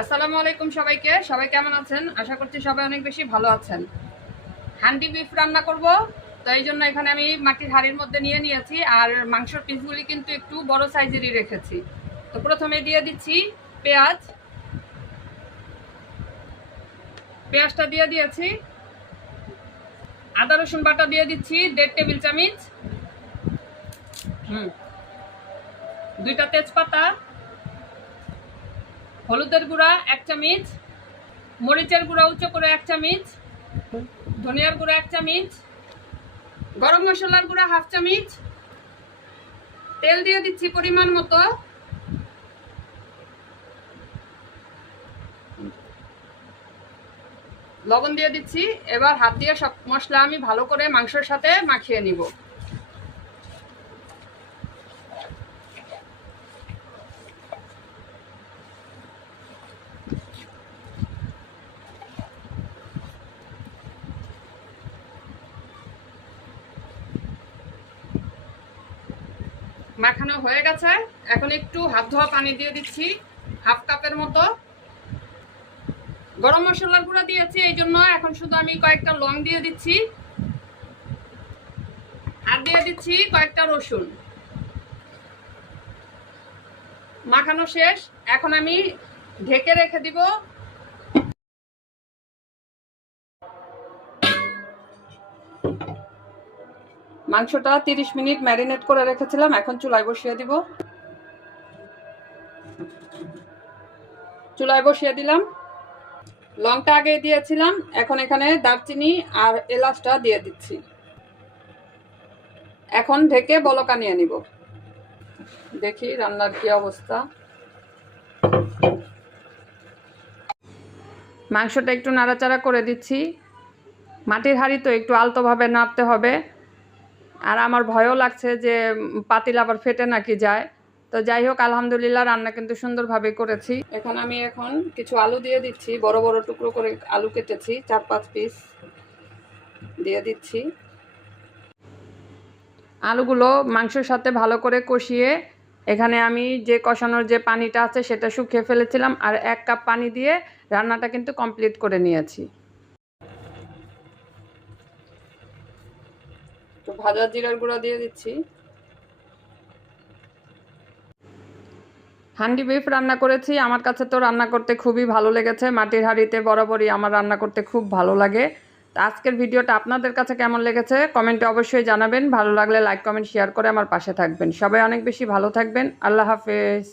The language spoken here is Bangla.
আসসালামু আলাইকুম সবাইকে। সবাই কেমন আছেন? আশা করছি সবাই অনেক বেশি ভালো আছেন। হান্ডি বিফ রান্না করব, তো এই জন্য এখানে আমি মাটির হাঁড়ির মধ্যে নিয়ে নিয়েছি। আর মাংসের পিসগুলি কিন্তু একটু বড় সাইজেরই রেখেছি। তো প্রথমে দিয়ে দিচ্ছি পেঁয়াজ। পেঁয়াজটা দিয়ে দিয়েছি। আদা রসুন বাটা দিয়ে দিচ্ছি 1.5 টেবিল চামচ। দুইটা তেজপাতা, হলুদের গুঁড়া 1 চামচ, মরিচের গুঁড়া উঁচু করে 1 চামচ, ধনিয়ার গুঁড়া 1 চামচ, গরম মশলার গুঁড়া 1/2 চামচ, তেল দিয়ে দিচ্ছি পরিমাণ মতো, লবণ দিয়ে দিচ্ছি। এবার হাত দিয়ে সব মশলা আমি ভালো করে মাংসের সাথে মাখিয়ে নিব। মাখানো হয়ে গেছে। এখন একটু হাত ধোয়া পানি দিয়ে দিচ্ছি 1/2 কাপের মতো। গরম মশলার গুঁড়া দিয়েছি, এই জন্য এখন শুধু আমি কয়েকটা লং দিয়ে দিচ্ছি আর দিয়ে দিচ্ছি কয়েকটা রসুন। মাখানো শেষ। এখন আমি ঢেকে রেখে দিব। মাংসটা 30 মিনিট ম্যারিনেট করে রেখেছিলাম, এখন চুলায় বসিয়ে দিব। চুলায় বসিয়ে দিলাম। লংটা আগে দিয়েছিলাম, এখন এখানে দারচিনি আর এলাচটা দিয়ে দিচ্ছি। এখন ঢেকে বলকা নিয়ে নিব। দেখি রান্নার কি অবস্থা। মাংসটা একটু নাড়াচাড়া করে দিচ্ছি। মাটির হাঁড়ি তো একটু আলতোভাবে নাড়তে হবে। আর আমার ভয়ও লাগছে যে পাতিল আবার ফেটে নাকি যায়। তো যাই হোক, আলহামদুলিল্লাহ রান্না কিন্তু সুন্দরভাবে করেছি। এখন আমি কিছু আলু দিয়ে দিচ্ছি। বড় বড় টুকরো করে আলু কেটেছি, 4-5 পিস দিয়ে দিচ্ছি। আলুগুলো মাংসের সাথে ভালো করে কষিয়ে এখানে আমি যে কষানোর যে পানিটা আছে সেটা শুকিয়ে ফেলেছিলাম, আর 1 কাপ পানি দিয়ে রান্নাটা কিন্তু কমপ্লিট করে নিয়েছি। তো ভাজা জিরার গুঁড়া দিয়ে দিচ্ছি। হান্ডি বিফ রান্না করেছি। আমার কাছে তো রান্না করতে খুবই ভালো লেগেছে। মাটির হাঁড়িতে বরাবরই আমার রান্না করতে খুব ভালো লাগে। তো আজকের ভিডিওটা আপনাদের কাছে কেমন লেগেছে কমেন্টে অবশ্যই জানাবেন। ভালো লাগলে লাইক কমেন্ট শেয়ার করে আমার পাশে থাকবেন। সবাই অনেক বেশি ভালো থাকবেন। আল্লাহ হাফেজ।